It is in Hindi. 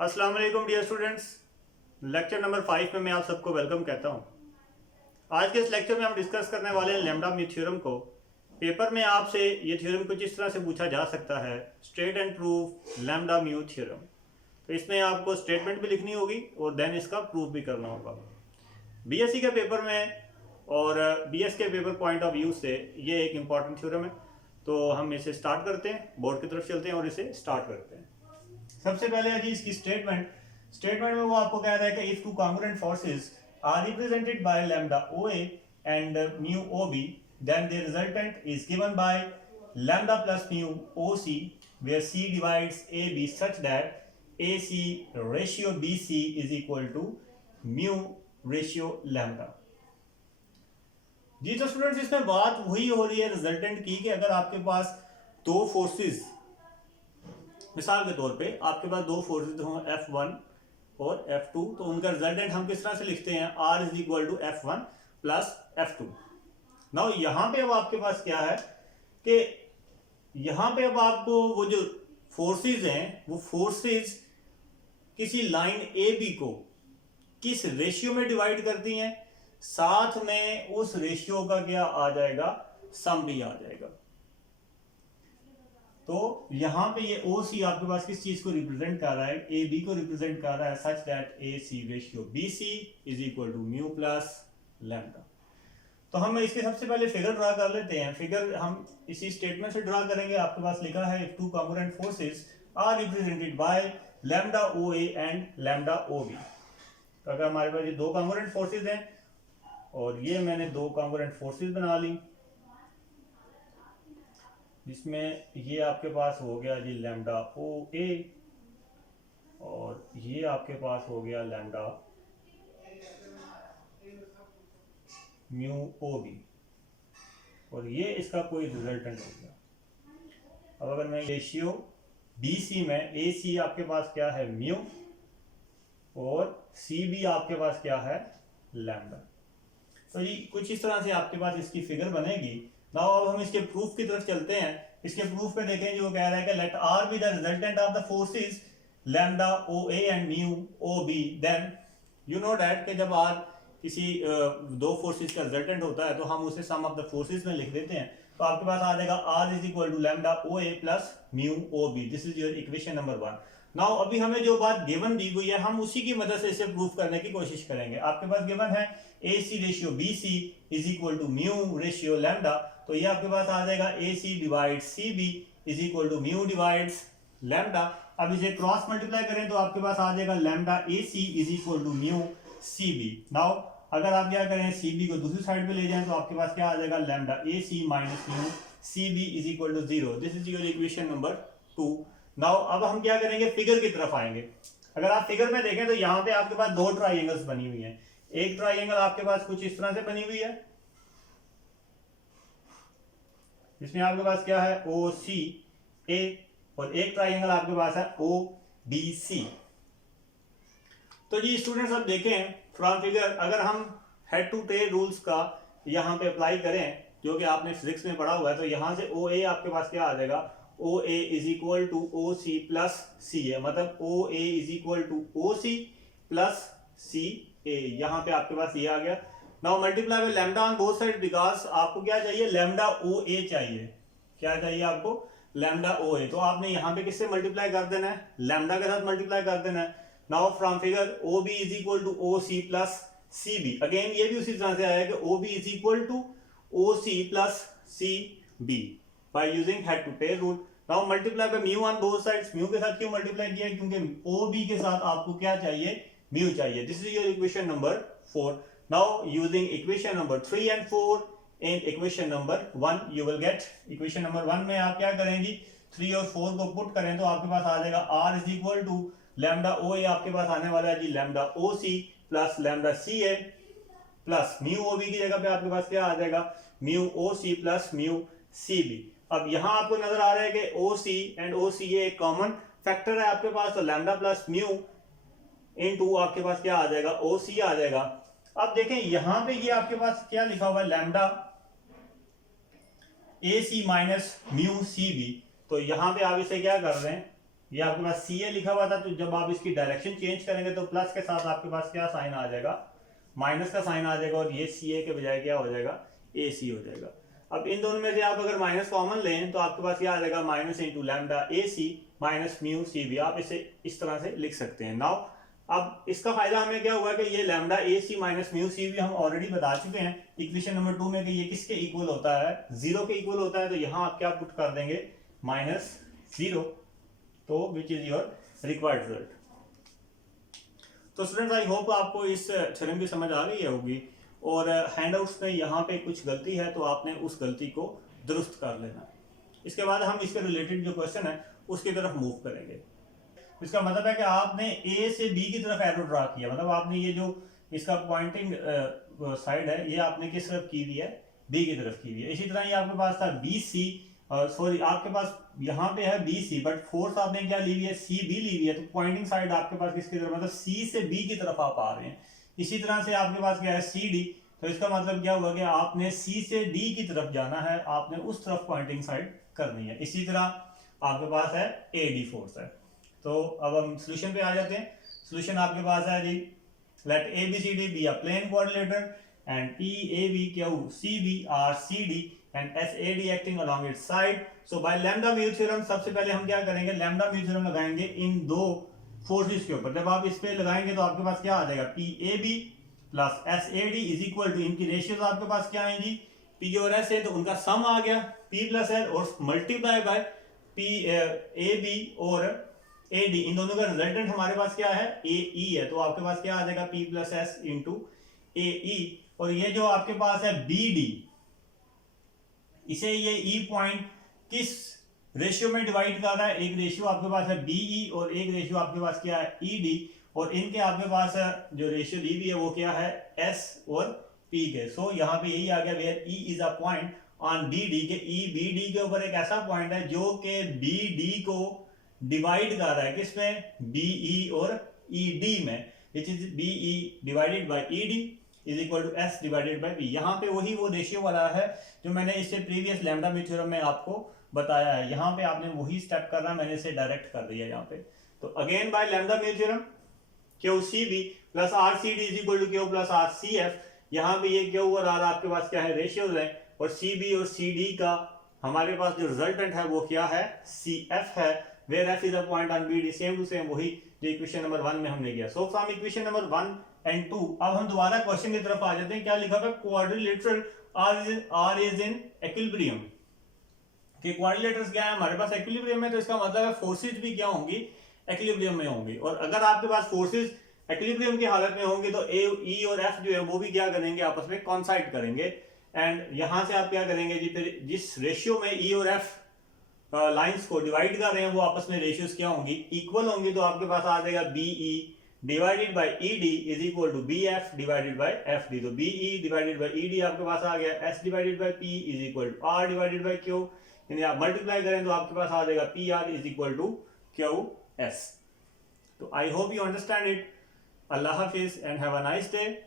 अस्सलाम वालेकुम डियर स्टूडेंट्स। लेक्चर नंबर 5 में मैं आप सबको वेलकम कहता हूं। आज के इस लेक्चर में हम डिस्कस करने वाले हैं लैम्डा म्यू थ्योरम को। पेपर में आपसे ये थ्योरम कुछ इस तरह से पूछा जा सकता है, state and proof lambda mu theorem. तो इसमें आपको स्टेटमेंट भी लिखनी होगी और देन इसका प्रूफ भी करना होगा। बीएससी के पेपर में और बीएस के पेपर पॉइंट ऑफ व्यू से ये एक इम्पॉर्टेंट थ्योरम है। तो हम इसे स्टार्ट करते हैं, बोर्ड की तरफ चलते हैं और इसे स्टार्ट करते हैं। सबसे पहले है जी इसकी स्टेटमेंट में वो आपको कह रहा है कि if two congruent forces are represented by lambda OA and mu OB then the resultant is given by lambda plus mu OC where C divides A B such that A C ratio B C is equal to mu ratio lambda. जी तो स्टूडेंट्स इसमें बात वही हो रही है रिजल्टेंट की कि अगर आपके पास दो फोर्सेस, मिसाल के तौर पे आपके पास दो फोर्सेज हों F1 और F2, तो उनका रिजल्टेंट हम किस तरह से लिखते हैं, R is equal to F1 plus F2। Now यहाँ पे अब आपके पास क्या है कि यहाँ पे अब आपको वो जो फोर्सेज हैं वो फोर्सेज किसी लाइन ए बी को किस रेशियो में डिवाइड करती हैं, साथ में उस रेशियो का क्या आ जाएगा, सम भी आ जाएगा। तो यहां पे ये ओ सी आपके पास किस चीज को रिप्रेजेंट कर रहा है, ए बी को रिप्रेजेंट कर रहा है such that A C ratio B C is equal to mu plus lambda. तो हम इसके सबसे पहले फिगर ड्रा कर लेते हैं। फिगर हम इसी स्टेटमेंट से ड्रा करेंगे। आपके पास लिखा है if two congruent forces are represented by lambda O A and lambda O B. तो अगर हमारे पास ये दो कॉन्ग्रुएंट फोर्सेस हैं और ये मैंने दो कॉन्ग्रुएंट फोर्सेस बना ली, जिसमें ये आपके पास हो गया जी लैम्डा ओ ए और ये आपके पास हो गया लैम्डा म्यू ओ बी, और ये इसका कोई रिजल्टेंट हो गया। अब अगर मैं रेशियो बी सी में ए सी आपके पास क्या है म्यू और सी बी आपके पास क्या है लैम्डा। तो ये कुछ इस तरह से आपके पास इसकी फिगर बनेगी। नाउ अब हम इसके प्रूफ की तरफ चलते हैं। इसके प्रूफ पे देखें जो कह रहा है कि let R be the resultant of the forces lambda O A and mu O B, then you know that कि जब आर किसी दो फोर्सेस का रिजल्टेंट होता है तो हम उसे सम ऑफ द फोर्सेस में लिख देते हैं। तो आपके पास आ जाएगा R is equal to lambda O A plus mu O B. This is your equation number 1। Now अभी हमें जो बात गिवन दी हुई है हम उसी की मदद से इसे प्रूफ करने की कोशिश करेंगे। आपके पास गिवन है A C ratio B C is equal to mu ratio lambda. तो ये आपके पास आ जाएगा A C divide C B is equal to mu divides lambda. अब इसे क्रॉस मल्टीप्लाई करें तो आपके पास आ जाएगा lambda A C is equal to mu C B. Now अगर आप क्या करें सी बी को दूसरी साइड पे ले जाएं तो आपके पास क्या आ जाएगा lambda A C minus mu C B is equal to 0। This is your equation number 2। Now अब हम क्या करेंगे, फिगर की तरफ आएंगे। अगर आप फिगर में देखें तो यहाँ पे आपके पास दो ट्राइंगल्स बनी हुई हैं। एक ट्राइंगल आपके पास कुछ इस तरह से बनी हुई है, जिसमें आपके पास क्या है ओ सी ए, और एक ट्राइंगल आपके पास है ओ बी सी। तो जी स्टूडेंट्स अब देखें फ्रॉम फिगर, अगर हम हेड टू टेल रूल्स का यहाँ पे अप्लाई करें जो कि आपने फिजिक्स में पढ़ा हुआ है, तो यहाँ से ओ ए आपके पास क्या आ जाएगा, O A is equal to O C plus C A, मतलब O A is equal to O C plus C A. यहाँ पे आपके पास ये आ गया। Now multiply by lambda on both side, because आपको क्या चाहिए, लैम्डा ओ ए चाहिए। क्या चाहिए आपको, लैम्डा ओ ए। तो आपने यहाँ पे किससे मल्टीप्लाई कर देना है, लैम्डा के साथ मल्टीप्लाई कर देना है। Now from figure O B is equal to O C plus C B, again ये भी उसी तरह से आया कि O B is equal to O C plus C B by using head to tail rule. Now multiply by mu on both sides. Mu के साथ क्यों मल्टीप्लाई किया, क्योंकि ओ बी के साथ आपको क्या चाहिए, म्यू चाहिए। This is your equation number 4। Now using equation number 3 and 4 in equation number 1 you will get, equation number 1 में आप क्या करेंगे, 3 और 4 को पुट करें तो आपके पास आ जाएगा R is equal to lambda O A, आपके पास आने वाला है जी lambda O C plus lambda C A plus mu O B की जगह पे आपके पास क्या आ जाएगा, mu O C plus mu C B. अब यहां आपको नजर आ रहा है कि O C and O C A common factor है आपके पास, तो lambda plus mu into आपके पास क्या आ जाएगा, ओ सी आ जाएगा। अब देखें यहां पे ये आपके पास क्या लिखा हुआ है, lambda A C minus mu C B. तो यहां पे आप इसे क्या कर रहे हैं, ये आपके पास सी ए लिखा हुआ था, तो जब आप इसकी डायरेक्शन चेंज करेंगे तो प्लस के साथ आपके पास क्या साइन आ जाएगा, माइनस का साइन आ जाएगा, और ये सी ए के बजाय क्या हो जाएगा, ए सी हो जाएगा। अब इन दोनों में से आप अगर माइनस कॉमन लें तो आपके पास क्या आ जाएगा, minus into lambda A C minus mu C B. आप इसे इस तरह से लिख सकते हैं। नाउ अब इसका फायदा हमें क्या हुआ कि ये lambda A C minus mu C B हम ऑलरेडी बता चुके हैं इक्वेशन नंबर 2 में कि ये किसके इक्वल होता है, 0 के इक्वल होता है। तो यहाँ आप क्या पुट कर देंगे, -0, तो which is your required result. तो स्टूडेंट्स आई होप आपको इस थ्योरम की समझ आ गई होगी, और हैंडआउट्स में यहाँ पे कुछ गलती है तो आपने उस गलती को दुरुस्त कर लेना। इसके बाद हम इसके रिलेटेड जो क्वेश्चन है उसकी तरफ मूव करेंगे। इसका मतलब है कि आपने ए से बी की तरफ एरो ड्रा किया, मतलब आपने ये जो इसका पॉइंटिंग साइड है ये आपने किस तरफ की हुई है, बी की तरफ की हुई है। इसी तरह ये आपके पास था बी सी, सॉरी आपके पास यहाँ पे है बी सी, बट फोर्थ आपने क्या ली हुई है, सी बी ली हुई है। तो पॉइंटिंग साइड आपके पास किसकी तरफ, मतलब सी से बी की तरफ आप आ रहे हैं। इसी तरह से आपके पास क्या है, सी डी, तो इसका मतलब क्या होगा कि आपने सी से डी की तरफ जाना है, आपने उस तरफ पॉइंटिंग साइड करनी है। इसी तरह आपके पास है ए डी फोर्स है। तो अब हम सोल्यूशन पे आ जाते हैं। सोल्यूशन आपके पास है जी, let A B C D be a plane quadrilateral and P A B Q C B R C D and S A D acting along its side. So by lambda mu theorem सबसे पहले हम क्या करेंगे, लैम्डा म्यू थ्योरम लगाएंगे इन दो फोर्सेस के ऊपर। जब आप इस पे लगाएंगे तो आपके पास क्या आ जाएगा, P A B plus S A D is equal to, इनकी रेशियोज आपके पास क्या आएंगी, पी और एस है तो उनका सम आ गया पी प्लस एल, और multiply by P A B और ए डी, इन दोनों का रिजल्टेंट हमारे पास क्या है, ए ई है। तो आपके पास क्या आ जाएगा, पी प्लस एस इंटू ए ई। और ये जो आपके पास है बी डी, इसे ये ई पॉइंट किस रेशियो में डिवाइड कर रहा है, एक रेशियो आपके पास है बीई और एक रेशियो आपके पास क्या है, ई डी। और इनके आपके पास जो रेशियो दी हुई है वो क्या है, एस और पी के। सो यहाँ पे यही आ गया, where E is a point on B D के, ई बी डी के ऊपर एक ऐसा पॉइंट है जो कि बी डी को डिवाइड कर रहा है, किसमें, बीई और ईडी में, which is BE divided by ED is equal to S divided by B. यहाँ पे वही वो रेशियो वाला है जो मैंने इससे प्रीवियस लैम्डा म्यू थ्योरम में आपको बताया है। यहाँ पे आपने वही स्टेप करना, मैंने इसे डायरेक्ट कर दिया यहाँ पे। तो again by lambda mu theorem Q C B plus R C D is equal to Q plus R C F. यहाँ पे ये क्यू और आर आपके पास क्या है, रेशियोज है, और सी बी और सी डी का हमारे पास जो रिजल्टेंट है वो क्या है, सी एफ है, where f is a point on BD, same to same वही जो इक्वेशन नंबर 1 में हमने किया। So from equation number 1 and 2 अब हम दोबारा क्वेश्चन की तरफ आ जाते हैं। क्या लिखा है, quadrilateral R is in equilibrium। कि क्वाड्रिलेटरल्स क्या है, हमारे पास इक्विलिब्रियम में, तो इसका मतलब है फोर्सेज भी क्या होंगी, इक्विलिब्रियम में होंगी। और अगर आपके पास फोर्सेज इक्विलिब्रियम की हालत में होंगे तो ए ई और एफ जो है वो भी क्या करेंगे, आपस में कॉन्साइड करेंगे। एंड यहां से आप क्या करेंगे जी, फिर जिस रेशियो में ई और एफ लाइंस को डिवाइड कर रहे हैं वो आपस में रेशियोज क्या होंगी, इक्वल होंगी। तो आपके पास आ जाएगा BE divided by ED is equal to BF divided by FD. तो बीई डिवाइडेड बाय ईडी आपके पास आ गया, S divided by P is equal to R divided by Q. यानी आप मल्टीप्लाई करें तो आपके पास आ जाएगा P R is equal to Q S. तो I hope you understand it. अल्लाह हाफिज and have a nice day.